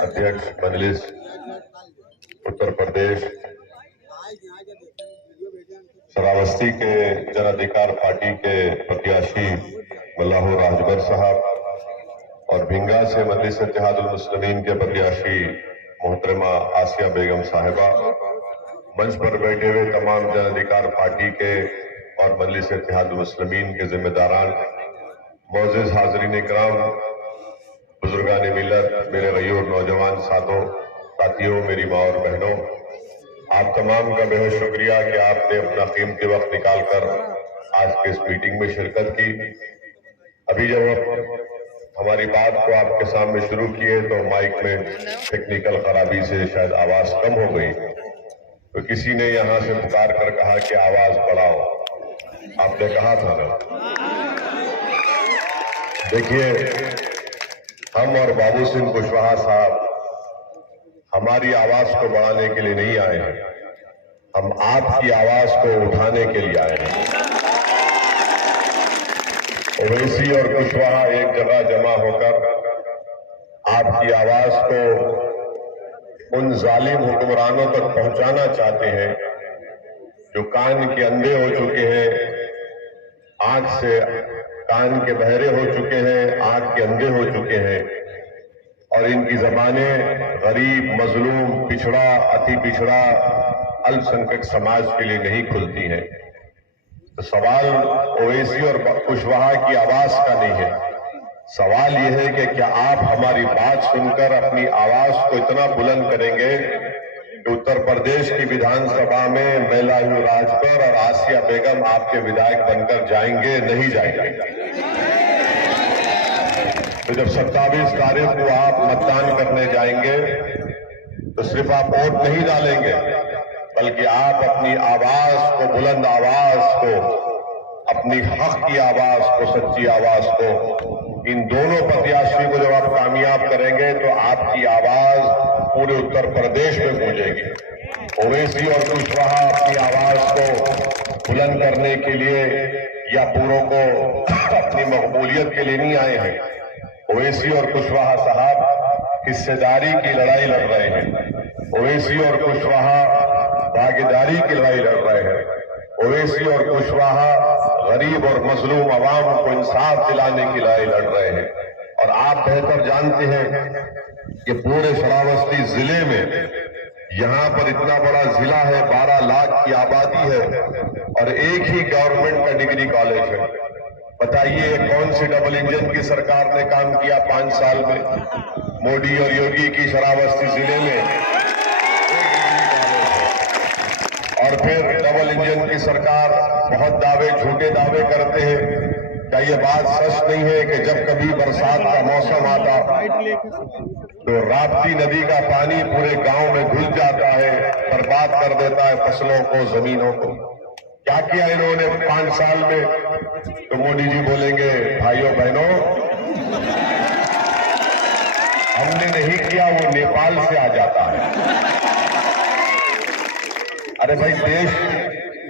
अध्यक्ष मजलिस उत्तर प्रदेश श्रावस्ती के जन अधिकार पार्टी के प्रत्याशी मल्लाहो राजबर साहब और भिंगा से मजलिस इत्तेहादुल मुस्लिमीन के प्रत्याशी मोहतरमा आसिया बेगम साहिबा, मंच पर बैठे हुए तमाम जन अधिकार पार्टी के और मजलिस इत्तेहादुल मुस्लिमीन के जिम्मेदारान, मोअज़्ज़िज़ हाज़रीन इकराम, बुजुर्गान मिल्लत, मेरे गयूर नौजवान साथियों, मेरी माँ और बहनों, आप तमाम का बेहद शुक्रिया कि आपने अपना कीमती वक्त निकालकर आज के इस मीटिंग में शिरकत की। अभी जब हमारी बात को आपके सामने शुरू किए तो माइक में टेक्निकल खराबी से शायद आवाज कम हो गई, तो किसी ने यहां से पुकार कर कहा कि आवाज बढ़ाओ। आपने कहा था ना। देखिए, हम और बाबू सिंह कुशवाहा साहब हमारी आवाज को बढ़ाने के लिए नहीं आए हैं, हम आपकी आवाज को उठाने के लिए आए हैं। ओवैसी और कुशवाहा एक जगह जमा होकर आपकी आवाज को उन जालिम हुक्मरानों तक पहुंचाना चाहते हैं जो कान के अंधे हो चुके हैं, आंख से कान के बहरे हो चुके हैं, आंख के अंधे हो चुके हैं, और इनकी जबानें गरीब, मजलूम, पिछड़ा, अति पिछड़ा, अल्पसंख्यक समाज के लिए नहीं खुलती हैं। तो सवाल ओवैसी और कुशवाहा की आवाज का नहीं है, सवाल यह है कि क्या आप हमारी बात सुनकर अपनी आवाज को इतना बुलंद करेंगे कि उत्तर प्रदेश की विधानसभा में मल्लाहो राजबर और आसिया बेगम आपके विधायक बनकर जाएंगे, नहीं जाएंगे? तो जब 27 तारीख को आप मतदान करने जाएंगे तो सिर्फ आप वोट नहीं डालेंगे, बल्कि आप अपनी आवाज को, बुलंद आवाज को, अपनी हक की आवाज को, सच्ची आवाज को, इन दोनों प्रत्याशी को जब आप कामयाब करेंगे तो आपकी आवाज पूरे उत्तर प्रदेश में गूंजेगी। ओवैसी और कुशवाहा अपनी आवाज को बुलंद करने के लिए या पूरों को अपनी मकबूलियत के लिए नहीं आए हैं। ओवैसी और कुशवाहा साहब हिस्सेदारी की लड़ाई लड़ रहे हैं। ओवैसी और कुशवाहा भागीदारी की लड़ाई लड़ रहे हैं। ओवैसी और कुशवाहा गरीब और मजलूम आवाम को इंसाफ दिलाने की लड़ाई लड़ रहे हैं। और आप बेहतर जानते हैं कि पूरे श्रावस्ती जिले में, यहां पर इतना बड़ा जिला है, 12 लाख की आबादी है और एक ही गवर्नमेंट का डिग्री कॉलेज है। बताइए कौन सी डबल इंजन की सरकार ने काम किया 5 साल में? मोदी और योगी की श्रावस्ती जिले में। और फिर डबल इंजन की सरकार बहुत दावे, झूठे दावे करते हैं। क्या ये बात सच नहीं है कि जब कभी बरसात का मौसम आता तो राप्ती नदी का पानी पूरे गांव में घुस जाता है, बर्बाद कर देता है फसलों को, जमीनों को? क्या किया इन्होंने 5 साल में? तो मोदी जी बोलेंगे, भाइयों बहनों, हमने नहीं किया, वो नेपाल से आ जाता है। अरे भाई,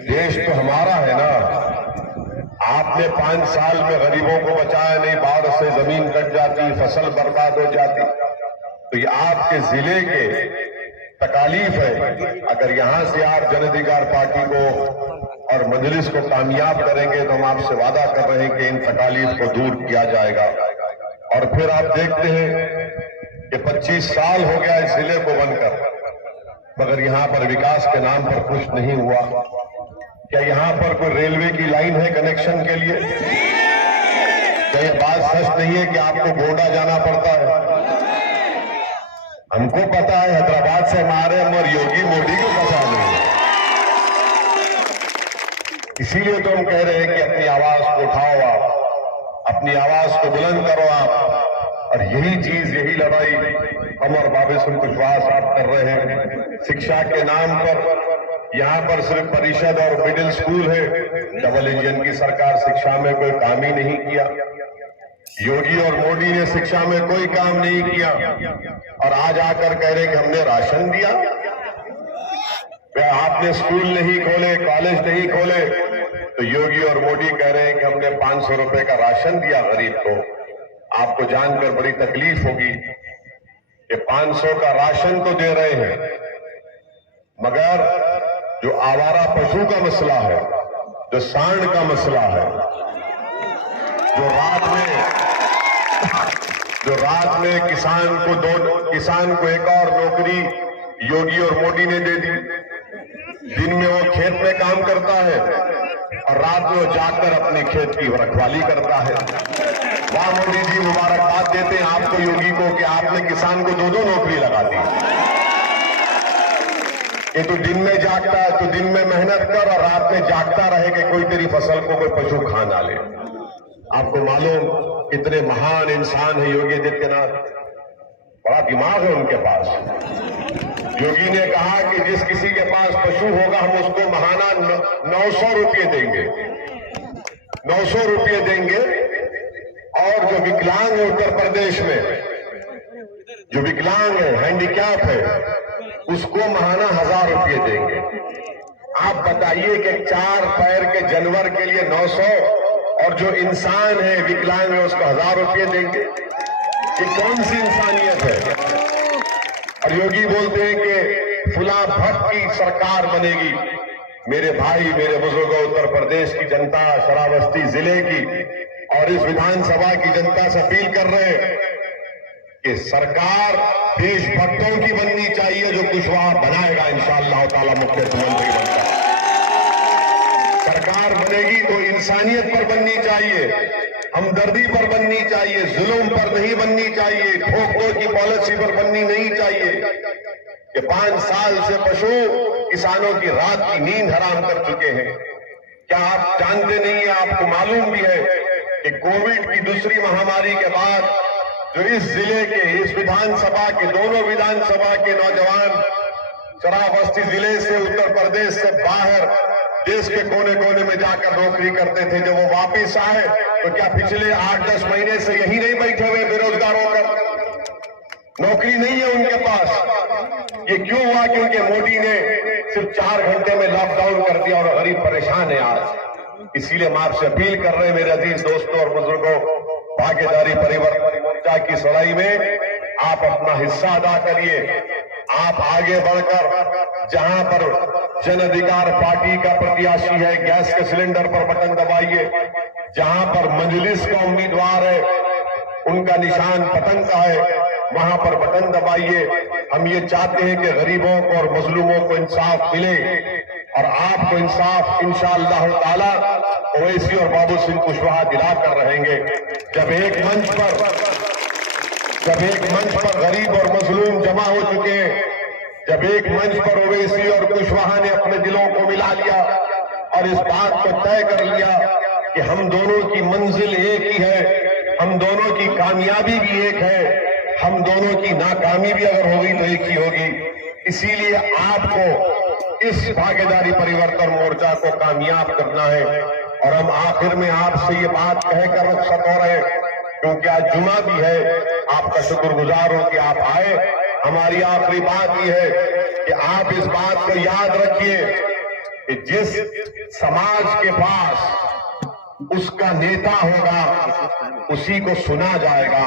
देश तो हमारा है ना। आपने 5 साल में गरीबों को बचाया नहीं, बाढ़ से जमीन कट जाती, फसल बर्बाद हो जाती। तो ये आपके जिले के तकालीफ है। अगर यहां से आप जन अधिकार पार्टी को और मजलिस को कामयाब करेंगे तो हम आपसे वादा कर रहे हैं कि इन तकालीफ को दूर किया जाएगा। और फिर आप देखते हैं कि 25 साल हो गया इस जिले को बनकर, मगर यहां पर विकास के नाम पर कुछ नहीं हुआ। क्या यहां पर कोई रेलवे की लाइन है कनेक्शन के लिए? क्या यह बात सच नहीं है कि आपको गोंडा जाना पड़ता है? हमको पता है, हैदराबाद से हमारे और योगी मोदी को पता नहीं। इसीलिए तो हम कह रहे हैं कि अपनी आवाज को उठाओ, आप अपनी आवाज को बुलंद करो आप। और यही चीज, यही लड़ाई हम और बाबू सिंह कुशवाहा साहब कर रहे हैं। शिक्षा के नाम पर यहां पर सिर्फ परिषद और मिडिल स्कूल है। डबल इंजन की सरकार शिक्षा में कोई काम ही नहीं किया। योगी और मोदी ने शिक्षा में कोई काम नहीं किया और आज आकर कह रहे कि हमने राशन दिया। आपने स्कूल नहीं खोले, कॉलेज नहीं खोले, तो योगी और मोदी कह रहे हैं कि हमने 500 रुपए का राशन दिया गरीब को। आपको जानकर बड़ी तकलीफ होगी कि 500 का राशन तो दे रहे हैं, मगर जो आवारा पशु का मसला है, जो सांड का मसला है, जो रात में किसान को एक और नौकरी योगी और मोदी ने दे दी। दिन में वो खेत में काम करता है और रात में वो जाकर अपने खेत की रखवाली करता है। वाह मोदी जी, मुबारकबाद देते हैं आपको, योगी को, कि आपने किसान को 2-2 नौकरी लगा दी। ये तो दिन में जागता है, तो दिन में मेहनत कर और रात में जागता रहे कि कोई तेरी फसल को कोई पशु खा ना ले। आपको मालूम कितने महान इंसान है योगी आदित्यनाथ, बड़ा दिमाग है उनके पास। योगी ने कहा कि जिस किसी के पास पशु होगा हम उसको महाना 900 रुपये देंगे, 900 रुपये देंगे। और जो विकलांग है उत्तर प्रदेश में, जो विकलांग है, हैंडीकैप है, उसको महाना 1000 रुपये देंगे। आप बताइए कि 4 पैर के जानवर के लिए 900 और जो इंसान है विकलांग है उसको 1000 रुपये देंगे। ये कौन सी इंसानियत है? और योगी बोलते हैं कि फुला भट्ट की सरकार बनेगी। मेरे भाई, मेरे बुजुर्गों, उत्तर प्रदेश की जनता, श्रावस्ती जिले की और इस विधानसभा की जनता से अपील कर रहे हैं कि सरकार देशभक्तों की बननी चाहिए, जो कुशवाहा बनाएगा इंशाअल्लाह ताला मुख्यमंत्री बनकर। सरकार बनेगी तो इंसानियत पर बननी चाहिए, हमदर्दी पर बननी चाहिए, जुल्म पर नहीं बननी चाहिए, ठोक की पॉलिसी पर बननी नहीं चाहिए। कि 5 साल से पशु किसानों की रात की नींद हराम कर चुके हैं। क्या आप जानते नहीं है, आपको मालूम भी है कि कोविड की दूसरी महामारी के बाद जो इस जिले के, इस विधानसभा के, दोनों विधानसभा के नौजवान श्रावस्ती जिले से, उत्तर प्रदेश से बाहर देश के कोने कोने में जाकर नौकरी करते थे, जब वो वापिस आए तो क्या पिछले 8-10 महीने से यही नहीं बैठे हुए बेरोजगार होकर? नौकरी नहीं है उनके पास। ये क्यों हुआ? क्योंकि मोदी ने सिर्फ 4 घंटे में लॉकडाउन कर दिया और गरीब परेशान है आज। इसीलिए हम आपसे अपील कर रहे हैं मेरे अजीज दोस्तों और बुजुर्गों, भागीदारी परिवर्तन मोर्चा की लड़ाई में आप अपना हिस्सा अदा करिए। आप आगे बढ़कर जहां पर जन अधिकार पार्टी का प्रत्याशी है, गैस के सिलेंडर पर बटन दबाइए। जहां पर मजलिस का उम्मीदवार है, उनका निशान पतंग का है, वहां पर बटन दबाइए। हम ये चाहते हैं कि गरीबों को और मजलूमों को इंसाफ मिले और आपको इंसाफ इंशाअल्लाह ताला ओवैसी और बाबू सिंह कुशवाहा दिलाकर रहेंगे। जब एक मंच पर गरीब और मजलूम जमा हो चुके हैं, जब एक मंच पर ओवैसी और कुशवाहा ने अपने दिलों को मिला लिया और इस बात को तय कर लिया कि हम दोनों की मंजिल एक ही है, हम दोनों की कामयाबी भी एक है, हम दोनों की नाकामी भी अगर होगी तो एक ही होगी। इसीलिए आपको इस भागीदारी परिवर्तन मोर्चा को कामयाब करना है। और हम आखिर में आपसे ये बात कहकर रुखसत हो रहे हैं, क्योंकि आज जुमा भी है, आपका शुक्रगुजार हो कि आप आए। हमारी आखिरी बात यह है कि आप इस बात को याद रखिए कि जिस समाज के पास उसका नेता होगा उसी को सुना जाएगा,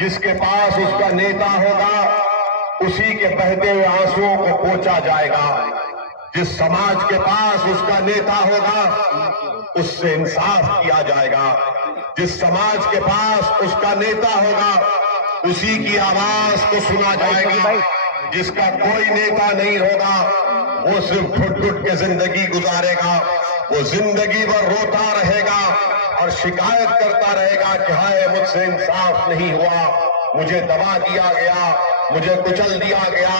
जिसके पास उसका नेता होगा उसी के बहते हुए आंसुओं को पोंछा जाएगा। जिस समाज के पास उसका नेता होगा उससे इंसाफ किया जाएगा। जिस समाज के पास उसका नेता होगा उसी की आवाज को सुना जाएगा। जिसका कोई नेता नहीं होगा वो सिर्फ घुट-घुट के जिंदगी गुजारेगा, वो जिंदगी भर रोता रहेगा और शिकायत करता रहेगा कि हाय मुझसे इंसाफ नहीं हुआ, मुझे दबा दिया गया, मुझे कुचल दिया गया,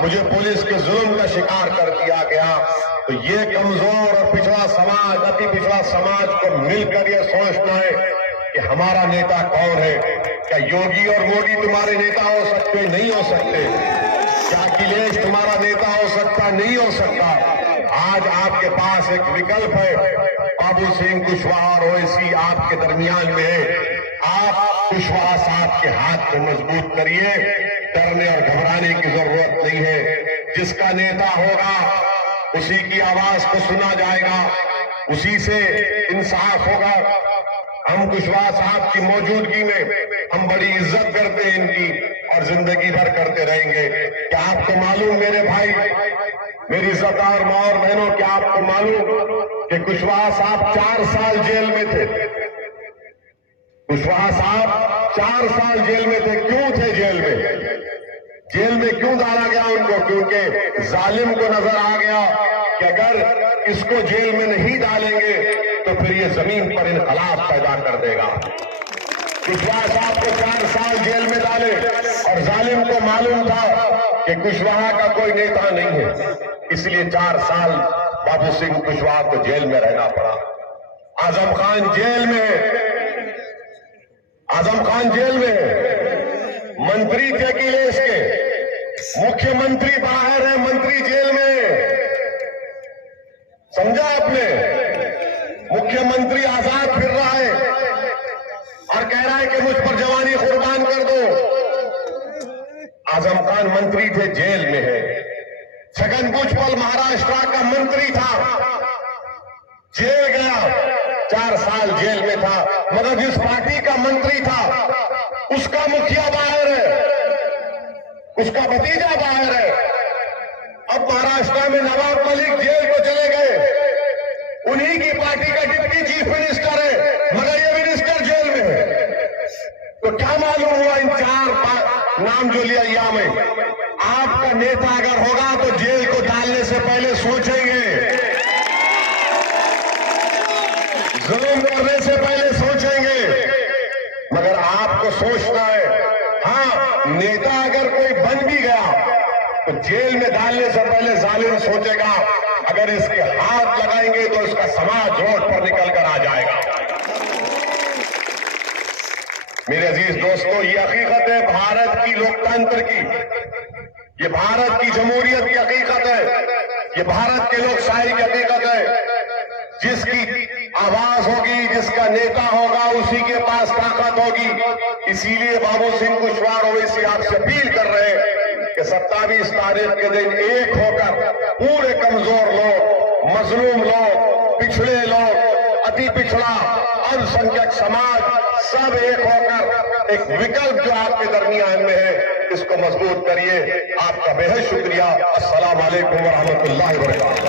मुझे पुलिस के जुल्म का शिकार कर दिया गया। तो ये कमजोर और पिछड़ा समाज, अति पिछड़ा समाज को मिलकर ये सोचना है कि हमारा नेता कौन है। क्या योगी और मोदी तुम्हारे नेता हो सकते? नहीं हो सकते। क्या अखिलेश तुम्हारा नेता हो सकता? नहीं हो सकता। आज आपके पास एक विकल्प है, बाबू सिंह कुशवाहा और ओवैसी आपके दरमियान में है। आप कुशवाहा साहब के हाथ को मजबूत करिए, डरने और घबराने की जरूरत नहीं है। जिसका नेता होगा उसी की आवाज को सुना जाएगा, उसी से इंसाफ होगा। हम कुशवाहा साहब की मौजूदगी में हम बड़ी इज्जत करते हैं इनकी और जिंदगी भर करते रहेंगे। क्या आपको मालूम मेरे भाई, मेरी इज्जतदार माँ और बहनों, क्या आपको मालूम कि कुशवाहा साहब 4 साल जेल में थे? कुशवाहा साहब 4 साल जेल में थे। क्यों थे जेल में? जेल में क्यों डाला गया उनको? क्योंकि जालिम को नजर आ गया कि अगर इसको जेल में नहीं डालेंगे तो फिर ये जमीन पर इनकलाब पैदा कर देगा। कुशवाहा साहब को 4 साल जेल में डाले और जालिम को मालूम था कि कुशवाहा का कोई नेता नहीं है, इसलिए 4 साल बाबू सिंह कुशवाहा को जेल में रहना पड़ा। आजम खान जेल में, आजम खान जेल में, मंत्री थे अखिलेश के, मुख्यमंत्री बाहर है, मंत्री जेल में। समझा आपने? मुख्यमंत्री आजाद फिर रहा है और कह रहा है कि मुझ पर जवानी कुर्बान कर दो। आजम खान मंत्री थे, जेल में है। छगन भुजबल महाराष्ट्र का मंत्री था, जेल गया, 4 साल जेल में था। मगर जिस पार्टी का मंत्री था उसका मुखिया बाहर है, उसका भतीजा बाहर है। अब महाराष्ट्र में नवाब मलिक जेल को चले गए, उन्हीं की पार्टी का डिप्टी चीफ मिनिस्टर है, मगर ये मिनिस्टर जेल में है। तो क्या मालूम हुआ इन 4 नाम जो लिया यहाँ में? आपका नेता अगर होगा तो जेल को डालने से पहले सोचेंगे, जुल्म करने से पहले सोचेंगे। मगर आपको सोचना है, हाँ, नेता अगर कोई बन भी गया तो जेल में डालने से पहले जालिम सोचेगा, अगर इसके हाथ लगाएंगे तो इसका समाज रोड पर निकल कर आ जाएगा। मेरे अजीज दोस्तों, ये हकीकत है भारत की लोकतंत्र की, ये भारत की जमहूरियत की हकीकत है, ये भारत के लोकशाही की हकीकत है। जिसकी आवाज होगी, जिसका नेता होगा, उसी के पास ताकत होगी। इसीलिए बाबू सिंह कुशवाहा ओवैसी आपसे अपील कर रहे हैं कि 27 तारीख के दिन एक होकर पूरे कमजोर लोग, मजलूम लोग, पिछड़े लोग, अति पिछड़ा, अल्पसंख्यक समाज सब एक होकर एक विकल्प जो आपके दरमियान में है इसको मजबूत करिए। आपका बेहद शुक्रिया। अस्सलाम वालेकुम व रहमतुल्लाहि व बरकातहू।